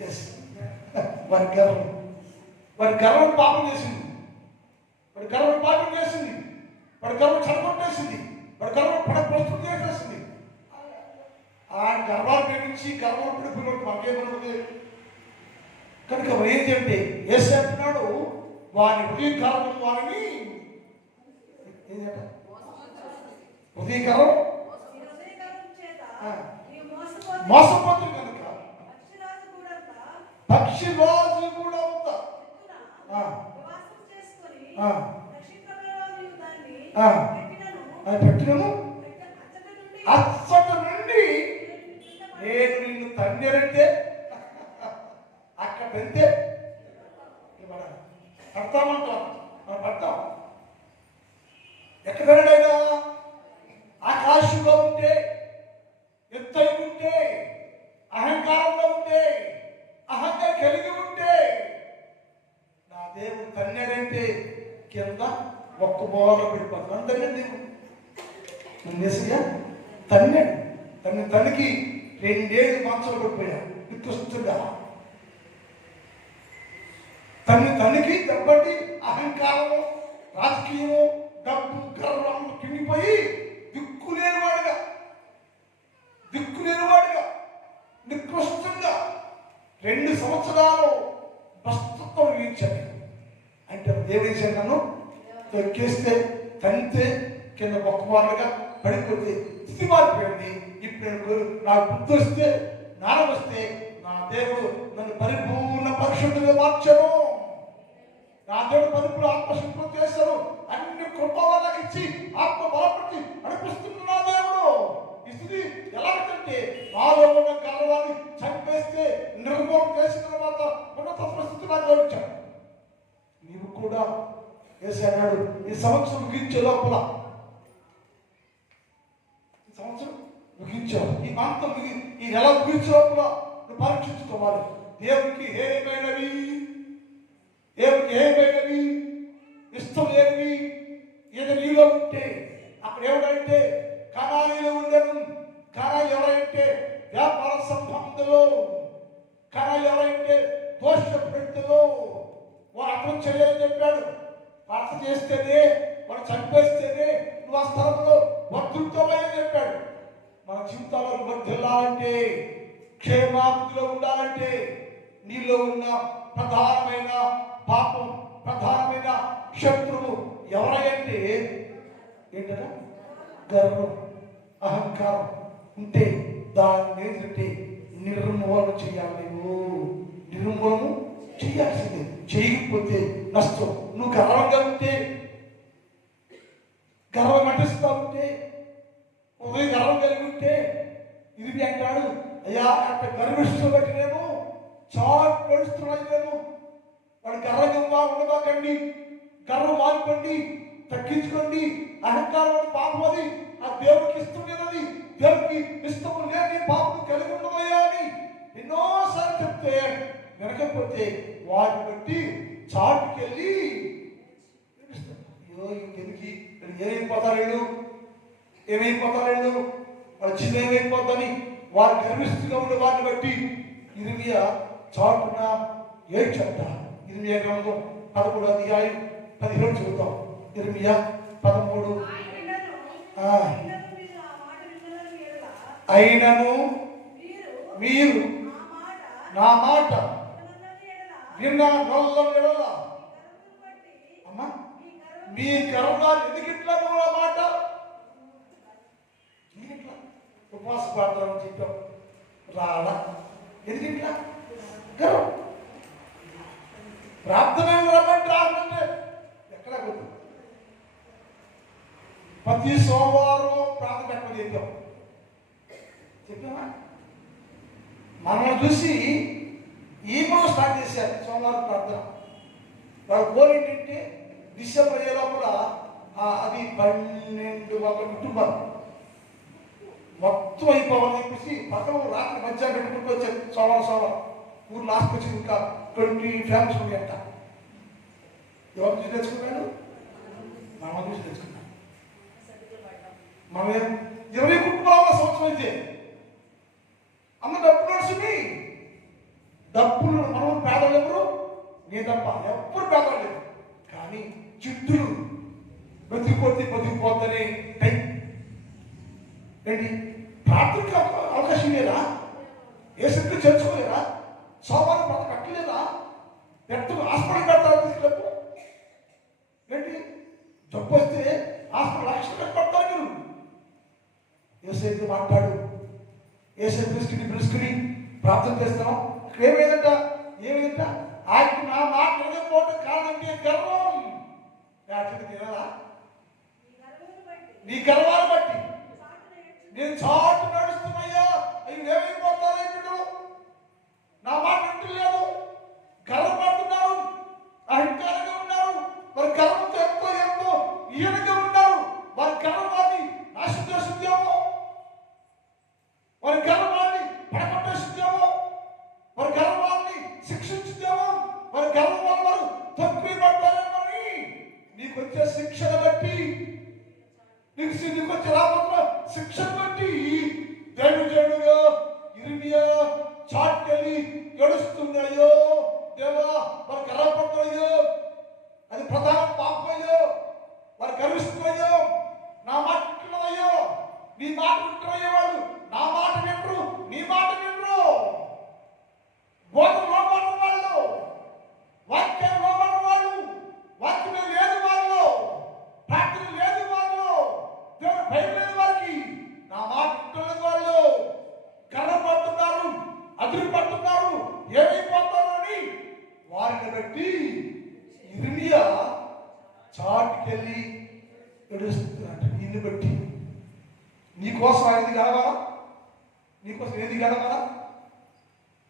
ఎస్, వారి గర్వం పాపం చేసింది, వాడి గర్వం పాపం చేసింది, వాడి గర్వం చదవట్టేసింది, వాడి గర్వం ప్రస్తుతం చేసేసింది. ఆ గర్వాన్ని ప్రేమించి గర్వం పిలుపులోకి మాకేమనుకుంది కనుక ఏంటి అంటే ఏసు అంటున్నాడు, వారి హృదయ గర్వం వారిని హృదయకరం మోసపోతుంది కనుక పక్షిరాజు కూడా ఉందా పెట్టినము అచ్చట నుండి నేను నిన్ను తండ్రిరంటే అక్కడ పెడితే పడతామంటాం, మనం పడతాం. ఎక్కడైనా ఆకాశంలో ఉంటే, ఎత్తై ఉంటే, అహంకారంలో ఉంటే, అహంకారం కలిగి ఉంటే, నా దేవుడు తండ్రి కింద ఒక్క బోర్లో పెడిపోతాను. అందరినీ నీకు నిన్నసిగా తన్నాడు. తనకి 2 ఏళ్ళు మంచాలు పడిపోయాడు నికృష్టంగా. తనకి దెబ్బటి అహంకారము, రాజకీయము, డబ్బు, గర్వం కిండిపోయి దిక్కులేనివాడుగా నికృష్టంగా 2 సంవత్సరాలు భ్రష్టత్వం వీర్చాడు. అంటే దేవుడి నన్ను తొక్కేస్తే, తంతే, కింద మొక్కమారుగా పడిపోతే స్థితి మారిపోయింది. ఇప్పుడు నాకు బుద్ధి వస్తే, జ్ఞానం వస్తే నా దేవుడు నన్ను పరిపూర్ణ పరిశుద్ధులుగా మార్చాను. నా దేవుడు పరిపూర్ణ ఆత్మశుద్ధి చేశాను. అన్ని కృపలకు ఇచ్చి ఆత్మ బలపడి నడిపిస్తున్న నా దేవుడు. ఈ స్థితి ఎలాగంటే నాలో ఉన్న గర్వాన్ని చంపేస్తే నిర్మూలన చేసిన తర్వాత ఉన్నత పరిస్థితి నాకు లభించాడు. నీవు కూడా వేసి అన్నాడు, ఈ సంవత్సరం ముగించే లోపల, ఈ సంవత్సరం ముగించావు, ఈ మాంతం ఈ నెల ముగించే లోపల నువ్వు పరీక్షించుకోవాలి. దేవునికి ఏమైనవి ఇష్టం లేనివి ఏదో నీలో ఉంటే, అక్కడ ఎవడంటే కణాలీలో ఉండను. కణాలు ఎవరైతే వ్యాపార సంబంధంలో, కణాలు ఎవరైతే దోష పెట్టులో వాడు అర్థం చేయాలని చెప్పాడు. అర్థం చేస్తేనే, వాడు చంపేస్తేనే నువ్వు ఆ స్థలంలో వర్తించమని చెప్పాడు. మన జీవితాల్లో వర్ధిల్లాలంటే, క్షేమాభివృద్ధిలో ఉండాలంటే నీలో ఉన్న ప్రధానమైన పాపం, ప్రధానమైన శత్రువు ఎవరైతే ఏంటంటే గర్వం, అహంకారం ఉంటే దాన్ని ఏంటంటే నిర్మూలన చేయాలి. నిర్మూలన చేయాల్సిందే. చేయకపోతే నష్టం. నువ్వు గర్వంగా ఉంటే, గర్వం నటిస్తూ ఉంటే, ఉదయం గర్వం కలిగి ఉంటే, ఇది అంటాడు, అయ్యా అంత గర్విస్తూ బట్టి నేను చాట్ నడుస్తున్నాయి. నేను వాడు గర్వంగా ఉండబాకండి, గర్వం మానుకోండి, తగ్గించుకోండి. అహంకారం పాపం, అది ఆ దేవుడికి ఇష్టం లేదది, దేవుడికి ఇష్టం లేని పాపం కలిగి ఉండదయ్యా అని ఎన్నోసార్లు చెప్తే వినకపోతే వాటిని బట్టి చాటుకెళ్ళి అయ్యో ఇంకెందుకు ఏమైపోతారు వాడు చిన్న ఏమైపోద్దని వారు గర్విస్తుగా ఉండే వారిని బట్టి ఇర్మియా చాటున ఏడ్చట. ఇర్మియా గ్రంథం 11వ అధ్యాయం 17 చూద్దాం. ఇర్మియా 13. అయినను మీరు నా మాట విన్న నొల్లం ఎడల, అమ్మా మీ గర్వాలు ఎందుకు ఇట్లా నువ్వు ఆ మాట ఎందుకు ఉపవాస ప్రార్థన చెప్పాం రాలా, ఎందుకు ఇట్లా గర్వం? ప్రార్థన రమ్మంటే రాకుంటే ఎక్కడ కుదరదు. ప్రతి సోమవారం ప్రార్థన ఎక్కడ చెప్పామా? మనం చూసి ఈమె స్టార్ట్ చేశారు సోమవారం ప్రార్థన. వాళ్ళ గోల్ ఏంటంటే డిసెంబర్ అయ్యే లోపల అది 1200 కుటుంబాలు మొత్తం అయిపోవాలని చెప్పేసి పక్కన రాత్రి మధ్యాహ్నం పెట్టుకుంటూ వచ్చారు. సోమవారం ఊరు లాస్ట్కి వచ్చి ఇంకా 20 ఫ్యామిలీస్ ఉన్నాయంట. ఎవరు చూసి తెచ్చుకున్నాడు? మనం చూసి తెచ్చుకున్నాం. మనం 20 కుటుంబాల సంవత్సరం అయితే అన్న డబ్బులు నడుచుని డబ్బులు మనం పేదలు ఎవరు? నీ తప్ప ఎప్పుడు పేదలు లేదు. కానీ చిత్తులు బతికిపోతే టైం ఏంటి? ప్రార్థనకి అవకాశం లేదా? ఏ శక్తి చేర్చుకోలేదా? సోమవారం పద కట్టలేదా? ఎత్తు హాస్పిటల్ పెడతారు తీసుకెళ్ళకు ఏంటి? జబ్బు వస్తే హాస్పిటల్ లక్షలు పెడతారు మీరు. ఏసైతే మాట్లాడు, ఏసై పిలుచుకుని ప్రార్థన చేస్తాం. ఇక్కడ ఏమైందంట ఆయన నా మాట నిలకపోవడం కాదంటే గర్వం. తినాలా? నీ గర్వాన్ని బట్టి నేను చాటు నడుస్తున్నాయ్యా, అవి ఏమైపోతారో ఇప్పుడు నా మాట వింటలేదు, గర్వపడుతున్నారు, అహంకారంగా ఉన్నారు, వారి గర్వంతో ఎంతో ఈయనగా ఉన్నారు. వారి గర్వాన్ని నాశించేస్తుందేమో, వారి గర్వాన్ని పడగొట్టేస్తుందేమో, వారి గర్వాన్ని శిక్షించుదేమో, వారి గర్వం వారు తక్కువ పడతారేమో. నీకు వచ్చే శిక్షణ బట్టి, నీకు వచ్చే రాబోతున్న శిక్షను బట్టి దేవుడుగా ఇర్మియా చాటుకెళ్ళి ఏడుస్తున్నాయో, దేవా వారు గర్వపడుతున్నాయో, అది ప్రధాన పాపమయ్యో, వారు గర్విస్తున్నాయో, నా మాట వింటున్నాయో, నీ మాట వింటున్నాయో, వాళ్ళు నా మాట వినరు, నీ మాట వినరు. బోధ లోపడిన వాళ్ళు, వాక్యం లోపడిన వాళ్ళు, వాక్యమే లేదు వాళ్ళు, ప్రార్థన లేదు వాళ్ళు, దేవుడు భయం లేదు వారికి, నా మాట వింటున్నది వాళ్ళు గర్వపడుతున్నారు, అదిరిపడుతున్నారు, ఏమైపోతారు అని వారిని బట్టి ఇర్మియా చాటుకెళ్ళి ఏడుస్తున్నాడు. నిన్ను బట్టి నీకోసం అనేది గడవాలా, నీకోసం ఏది గడవాలా?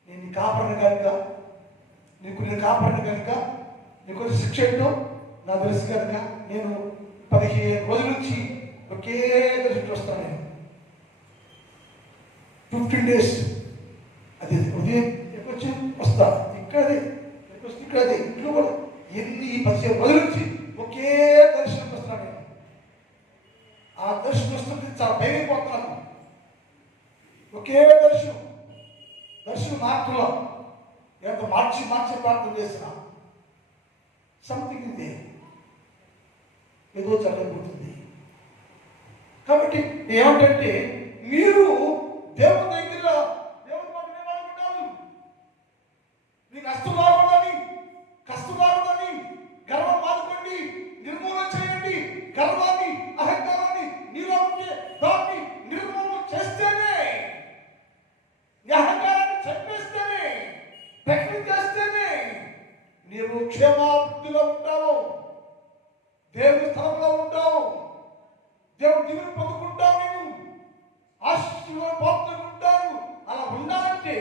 నేను నీ కాపాడిన కనుక, నేను కాపాడిన కనుక నీకోసం శిక్ష ఏంటో నాకు తెలుసు కనుక నేను 15 రోజుల నుంచి ఒకే దర్శనం వస్తాను. నేను 15 days అది ఉదయం ఎక్కడొచ్చి వస్తా, ఇక్కడే ఇక్కడే ఇంట్లో కూడా ఎన్ని 15 రోజుల నుంచి ఒకే దర్శనం వస్తున్నాను నేను. ఆ దర్శనం వస్తుంది చాలా భయమైపోతున్నాను. ఒకే దర్శనం మార్పులో ఎంత మార్చి ప్రార్థన చేసిన సంథింగ్ ఇది ఏదో జరగబోతుంది. కాబట్టి ఏమిటంటే మీరు దేవుని దగ్గర దేవుని మాట వినాలనుకుంటారు. మీకు కష్టం రావద్దని గర్వం మానుకోండి, నిర్మూలన చేయండి. గర్వాన్ని, అహంకారాన్ని నీలో ఉంటే దాన్ని నిర్మూలన చేస్తేనే, అహంకారాన్ని చంపేస్తేనే, ప్రకటించేస్తేనే నీవు క్షేమాభివృద్ధిలో ఉంటావు, దేవుని స్థలంలో ఉంటావు, దేవుడు దిగులు పొందుకుంటావు, నీవు ఆశీస్సులో పాల్గొంటారు. అలా ఉండాలంటే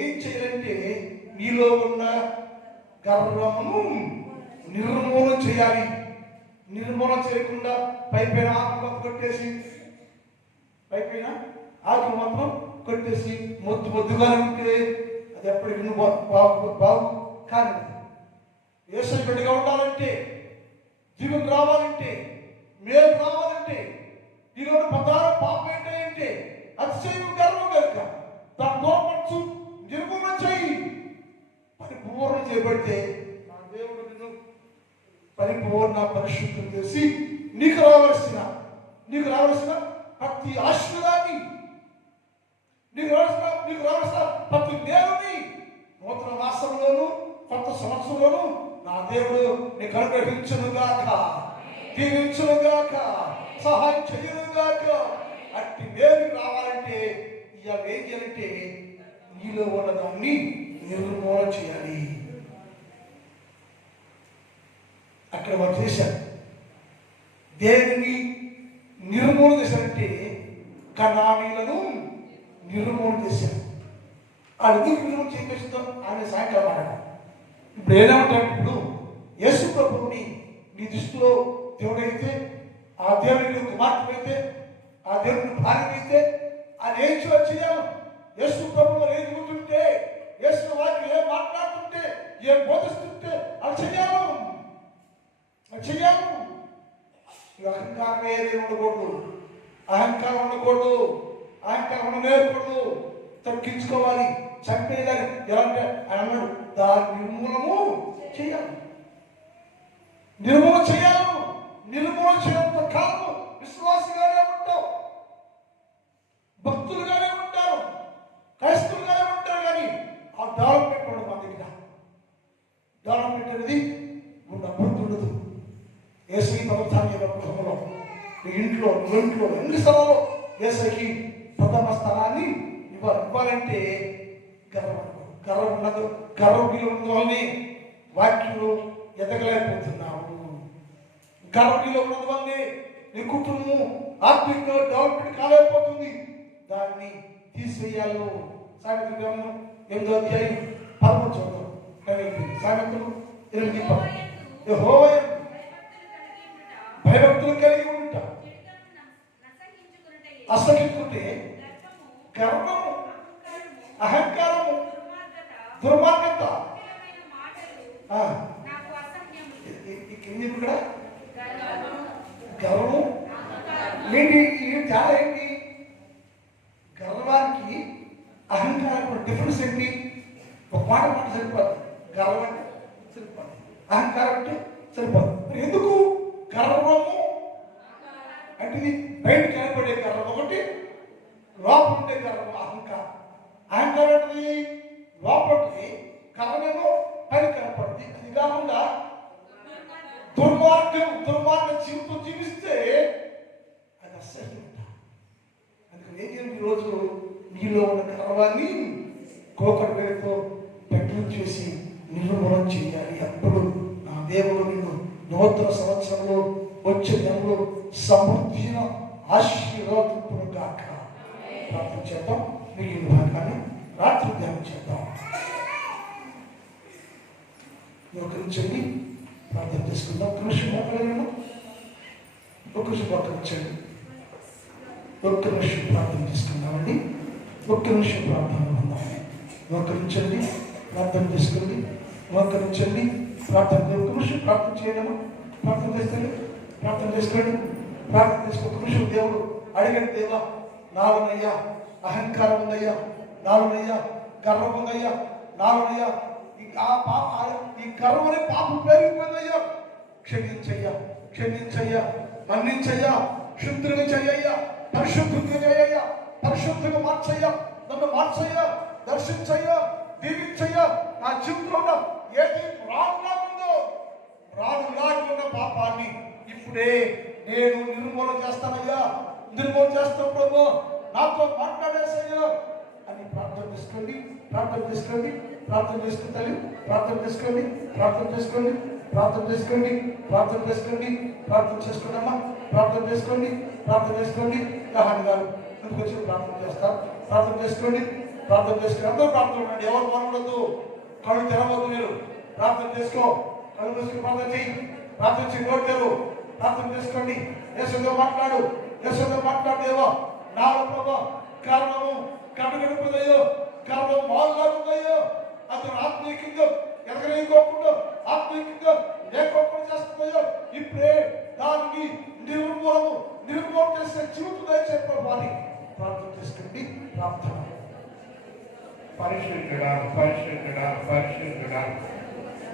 ఏం చేయాలంటే నీలో ఉన్న గర్వమును నిర్మూలన చేయాలి. నిర్మూలన చేయకుండా పైపైన ఆకులు కొట్టేసి, పైపైన ఆకులు మాత్రం కొట్టేసి మొద్దుగా ఉంటే అది ఎప్పటికీ బాగు కానీ యేసు బిడ్డగా ఉండాలంటే, జీవనం రావాలంటే, మేలు రావాలంటే, ఈరోజు ప్రధాన పాపం ఏంటంటే అతిశయం, గర్వం కనుక దాని దూరపరచు, నిర్మూలన చేయి. పరిపూర్ణ చేయబడితే నా దేవుడు నిన్ను పరిపూర్ణ పరిశుద్ధం చేసి నీకు రావలసిన ప్రతి ఆశీర్వాదాన్ని, నీకు రావాల్సిన ప్రతి దేవుని నూతన మాసంలోను కొత్త సంవత్సరంలోను నా దేవుడు నీకు అనుగ్రహించునుగాక, దీవించునుగాక, సహాయం చేయునుగాక. అట్టి దేవుడికి రావాలంటే ఇవాళ ఏం చేయాలంటే నీలో ఉన్నదాన్ని నిర్మూలన చేయాలి. అక్కడ వారు చేశారు. దేనిని నిర్మూలన చేశారంటే కనానీయులను నిర్మూలన చేశారు. ఆ ఎందుకు నిర్మూలన చేసేస్తుందో ఆయన సాయంకాలం మాట్లాడారు. ఇప్పుడు ఏదేమంటారు, ఇప్పుడు యేసు ప్రభువుని నీ దృష్టిలో దేవుడైతే, ఆ దేవుని కుమార్తెమైతే, ఆ దేవుని భార్యమైతే ఆయన ఏం చేయాలి? యేసు ప్రభువులో ఏం కూర్చుంటే, యేసు వారికి ఏం మాట్లాడుతుంటే, ఏం బోధిస్తుంటే అది చెయ్యాలి. అహంకారం ఏది ఉండకూడదు, అహంకారం ఉండకూడదు, అహంకారం ఉండకూడదు, తగ్గించుకోవాలి, చంపేయాలి. ఎలా అంటే ఆయన అన్నాడు, దాని నిర్మూలము చేయాలి. నిర్మూలన చేయాలంత కాలం విశ్వాసగానే ఉంటావు, భక్తులుగానే ఉంటారు, క్రైస్తవులుగానే ఉంటారు. కానీ ఆ డెవలప్మెంట్ ఉండదు. మన దగ్గర డెవలప్మెంట్ అనేది అభివృద్ధి ఉండదు. ఏసై ప్రభుత్వాన్ని గృహంలో, ఇంట్లో ఎన్ని స్థలాల్లో ఏసైకి ప్రథమ స్థానాన్ని ఇవ్వాలంటే గర్వం ఉండదు. గర్వీలు ఉన్నదని వాక్యంలో ఎదగలేకపోతున్నావు. గర్వీలు ఉన్నదని నీ కుటుంబం ఆర్థికంగా డెవలప్మెంట్ కాలేకపోతుంది. దాన్ని తీసివేయాలో సామెతలు 8వ అధ్యాయం 13 చూద్దాం. సామెతలు 8 యెహోవా భయభక్తులు కలిగి ఉంట, అసహించుకుంటే గర్వము, అహంకారము, దుర్మార్గత, ఇక్కడ గర్వము, ఏంటి ఈ తేడా ఏంటి? గర్వానికి అహంకారానికి డిఫరెన్స్ ఏంటి? ఒక మాట సరిపోదు. గర్వం అంటే సరిపోదు, అహంకారం అంటే సరిపోదు. ఎందుకు గర్వము అంటే ఇది బయట కనపడే గర్వం ఒకటి, లోపల ఉండే గర్వం అహంకారం. అహంకారం అంటే లోపలికి, గర్వమేమో పైన కనపడుతుంది. ఇది కాకుండా దుర్మార్గ జీవితం జీవిస్తే అది అసహ్యం. అందుకని ఏం చేయాలి? ఈరోజు నీలో ఉన్న గర్వాన్ని కోకటి వేలతో పెట్రోల్ చేసి నిర్మూలన చేయాలి. అప్పుడు నా దేవుడు నిన్ను నూతన సంవత్సరంలో వచ్చే నెలలో సమృద్ధిన ఆశీర్వాదం కాక. ప్రార్థన చేద్దాం. మిగిలిన భాగాన్ని రాత్రి ధ్యానం చేద్దాం. మోకరించండి, ప్రార్థన చేసుకుందాం. ఒక్క నిమిషం మోకలేము, ఒక్క నిమిషం మోకరించండి. ఒక్క నిమిషం ప్రార్థన చేసుకుందామండి. ఒక్క నిమిషం ప్రార్థన ఉందాం. మోకరించండి, ప్రార్థన చేసుకోండి. మోకరించండి, ప్రార్థన. ఒక్క నిమిషం ప్రార్థన చేయడము. ప్రార్థన చేస్తుంది, ప్రార్థన చేసుకోండి. ప్రార్థన చేసుకో. ఒక్క నిమిషం దేవుడు అడిగండి. దేవా, నాలోనయ్యా అహంకారం ఉందయ్యా, నాలోనయ్యా గర్వం ఉందయ్యా, నాలోనయ్యా ఈ గర్వం అనే పాపం పెరిగిపోయిందయ్యా. క్షమించయ్యా, క్షమించయ్యా, మన్నించయ్యా, శుద్ధులుగా చెయ్యయ్యా, పరిశుద్ధంగా చెయ్యయ్యా, పరిశుద్ధంగా మార్చయ్యా, నన్ను మార్చయ్యా, దర్శించయ్యా, దీవించయ్యా. నా జీవితంలో ఏది రానులా ఉందో, రానులాగా ఉన్న పాపాన్ని ఇప్పుడే నేను నిర్మూలన చేస్తానయ్యా, నిర్మూలన చేస్తాను ప్రభు, నాతో మాట్లాడేసయ్యా అని ప్రార్థన చేసుకోండి. ప్రార్థన చేసుకోండి, ప్రార్థన చేసుకుంటారు. ప్రార్థన చేసుకోండి, ప్రార్థన చేసుకోండి, ప్రార్థన చేసుకోండి, ప్రార్థన చేసుకోండి, ప్రార్థన చేసుకోండి అమ్మా. ప్రార్థన చేసుకోండి, ప్రార్థన చేసుకోండి. కహాని గారు ఎందుకు వచ్చి ప్రార్థన చేస్తారు. ప్రార్థన చేసుకోండి, ప్రార్థన చేసుకోండి. అందరూ ప్రార్థన ఉండండి. ఎవరు బాగుండదు, కళ్ళు తెరవద్దు. మీరు ప్రార్థన చేసుకో, కళ్ళు మూసుకుని ప్రార్థన చేయి. ప్రార్థన చేయి, నోటి తెరు. ప్రార్థన చేసుకోండి. యేసుతో మాట్లాడు, యేసుతో మాట్లాడేవో నాలో ప్రభా కారణము కనుగడుపుదయ్యో, కారణం మాట్లాడుతుందయ్యో, అతను ఆత్మీయంగా ఎదగలేకోకుండా ఆత్మీయంగా లేకోకుండా చేస్తుందయ్యో. ఇప్పుడే దానికి నిర్మూలన చేసే జీవితం చెప్పాలి. ప్రార్థన చేసుకోండి. ప్రార్థన. పరిశుద్ధుడా, పరిశుద్ధుడా, పరిశుద్ధుడా,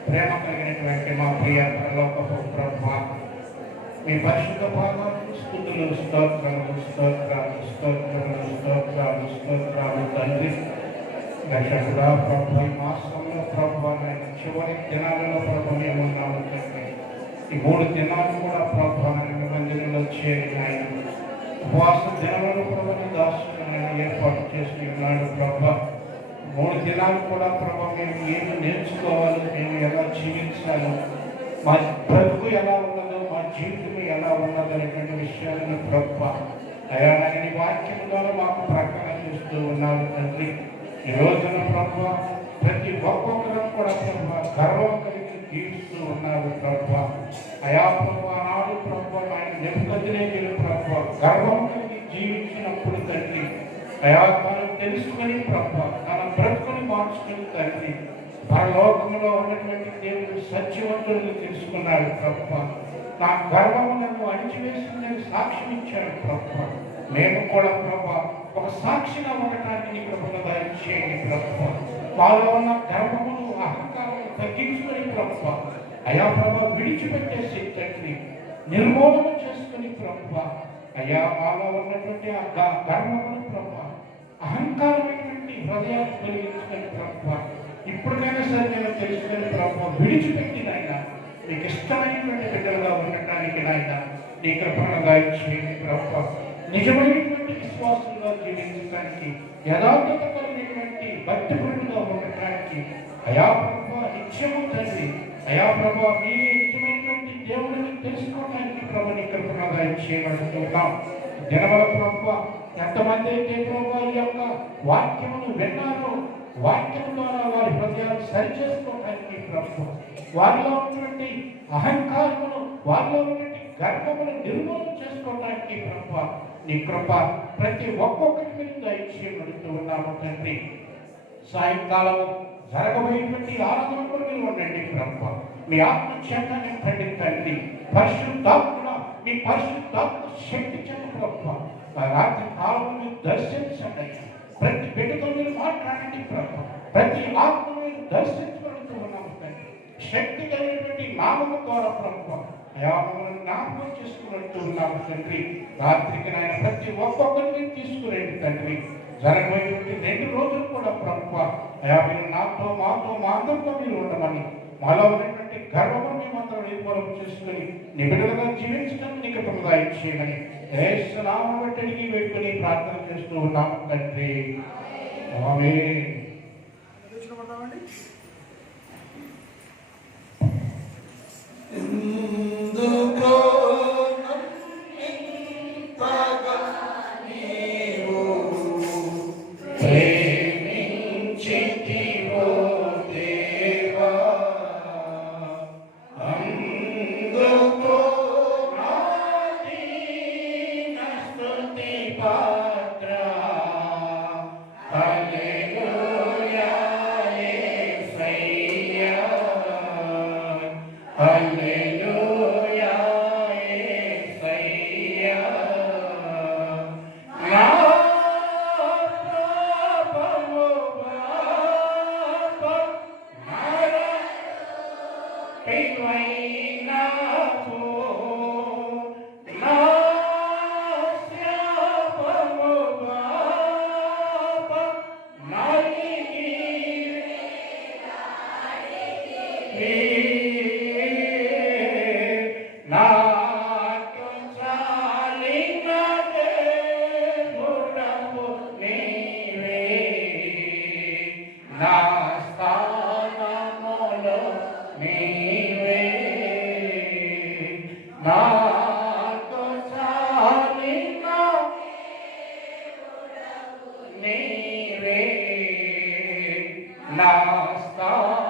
ప్రేమ కలిగినటువంటి మా ప్రియ పరలోకపు ప్రభువా, మీ పరిశుద్ధ పాదాలకు స్తుతులు, స్తోత్రములు, స్తోత్రాలు, స్తోత్రములు, స్తోత్రాలు, స్తోత్రాలు తండ్రి. రక్షకుడా ప్రభు, ఈ మాసంలో ప్రభు చివరి దినాలలో ప్రభు మేము ఉన్నాము తండ్రి. ఈ 3 దినాలు కూడా ప్రభు మందిరంలో చేరి ఆయన ఉపవాస దినాలను ప్రభుని దాసులను ఏర్పాటు చేసి ఉన్నాడు ప్రభు. 3 దినాలు కూడా ప్రభు మేము ఏమి నేర్చుకోవాలి, మేము ఎలా జీవించాలి, మా బ్రతుకు ఎలా ఉన్నదో, మా జీవితం ఎలా ఉన్నదో అనేటువంటి విషయాలను ప్రభు అయా నీ వాక్యం ద్వారా మాకు ప్రకటన చేస్తూ ఉన్నాడు తండ్రి. ఈ రోజున ప్రభు ప్రతి ఒక్కొక్కరు కూడా ప్రభు గర్వం కలిగి జీవిస్తూ ఉన్నారు ప్రభు. అయా ప్రభు ఆనాడు ప్రభు ఆయన నెమ్మదిలేని ప్రభు గర్వం కలిగి జీవించినప్పుడు తండ్రి అయా తను తెలుసుకొని ప్రభు తన బ్రతుకుని మార్చుకుని తండ్రి పరలోకంలో ఉన్నటువంటి దేవుడు సత్యవంతులను తెలుసుకున్నాడు ప్రభు. నా గర్వము నన్ను అణిచివేసిందని సాక్ష్యం ఇచ్చాడు ప్రభు. మేము కూడా ప్రభు ఒక సాక్షిగా ఉండటానికి నీ కృపను దయచేయండి ప్రభు. మాలో ఉన్న గర్వమును అహంకారమును తగ్గించుకొని ప్రభు అయా ప్రభు విడిచిపెట్టేసి తండ్రి నిర్మూలన చేసుకుని ప్రభు అయా మాలో ఉన్నటువంటి ఆ గర్వమును ప్రభు అహంకారమైనటువంటి హృదయాన్ని తొలగించుకొని ప్రభు ఇప్పటికైనా సరే నేను తెలుసుకొని ప్రభు విడిచిపెట్టి నాయన నీకు ఇష్టమైనటువంటి బిడ్డలుగా ఉండటానికి నాయన నీ కృపను దయచేయండి ప్రభు. నిజమైనటువంటి విశ్వాసంగా జీవించడానికి యథార్థత కలిగినటువంటి భక్తిపరుడుగా ఉండటానికి అయా ప్రభు నిత్యము తండ్రి అయా ప్రభు మీరే నిజమైనటువంటి దేవుడిని తెలుసుకోవడానికి ప్రభు నీ కృపను దయచేయబడుతున్నాం. దినవల ప్రభు ఎంతమంది అయితే ప్రభు ఈ యొక్క వాక్యమును విన్నారో వాక్యం ద్వారా వారి హృదయాలు సరిచేసుకోవడానికి ప్రభు వారిలో ఉన్నటువంటి అహంకారమును వారిలో ఉన్నటువంటి గర్వమును నిర్మూలన చేసుకోవడానికి ప్రభు నీ కృప ప్రతి ఒక్కొక్కరి మీద దయచేయబడుతూ ఉన్నాము తండ్రి. సాయంకాలము జరగబోయేటువంటి ఆరాధనలో మీరు ఉండండి ప్రభు. మీ ఆత్మ చేత నింపండి తండ్రి. పరిశుద్ధాత్మ మీ పరిశుద్ధాత్మ శక్తి చేత ప్రభు ఆ రాత్రి కాలంలో మీరు దర్శించండి అయ్యా. ప్రతి బిడ్డతో మీరు మాట్లాడండి ప్రభు. ప్రతి ఆత్మ మీరు దర్శించబడుతూ ఉన్నాము తండ్రి. శక్తి కలిగినటువంటి నామము ద్వారా ప్రభు అయా మమ్మల్ని జ్ఞాపకం చేసుకున్నట్టు ఉన్నాము తండ్రి. రాత్రికి నాయన ప్రతి ఒక్కొక్కరిని తీసుకురండి తండ్రి. జరగబోయేటువంటి 2 రోజులు కూడా ప్రభు అయా మీరు నాతో మాతో మా అందరితో మీరు ఉండమని, మాలో ఉన్నటువంటి గర్వము మేమందరం నిర్మూలన చేసుకుని నిబిడలుగా జీవించడానికి నీకు ప్రదాయం చేయమని యేసు నామమున బట్టి అడిగి వేడుకొని ప్రార్థన చేస్తూ ఉన్నాము తండ్రి. ఆమేన్. ఎందుకో నన్నింతగా నీవు ప్రేమించితివో దేవా, అందుకో నా దీన స్తుతి పాత్ర. హల్లెలూయా యేసయ్యా, హల్లెలూయా యేసయ్యా. నా పాపము పాపం నరకమైనావు, నా శాపము పాపం నాకు చాలిన దేవుడవు నీవే, నా స్థానములో నీవే, నాకు చాలిన నీవే, నా స్థానములో